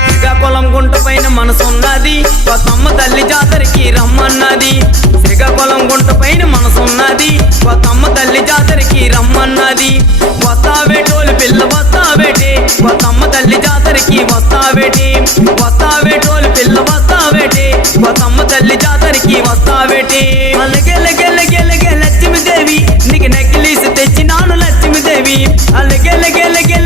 శ్రీకాకుళం గుంట పైన మనసున్నది కొత్తమ్మ తల్లి జాతరకి రమ్మన్నది శ్రీకాకుళం గుంట పైన మనసున్నది కొత్తమ్మ తల్లి జాతరకి రమ్మన్నది వస్తావేటోలు పిల్ల వస్తావేటే కొత్తమ్మ తల్లి జాతరకి వస్తావేటోలు పిల్ల వస్తావేటే కొత్తమ్మ తల్లి జాతరకి వస్తావేటే అల్లగెల్లగెల్లగెల్లగె లక్ష్మీదేవి నీకు నెక్కిలీసు తెచ్చినాను లక్ష్మీదేవి అల్లగెల్లగెల్లగెల్ల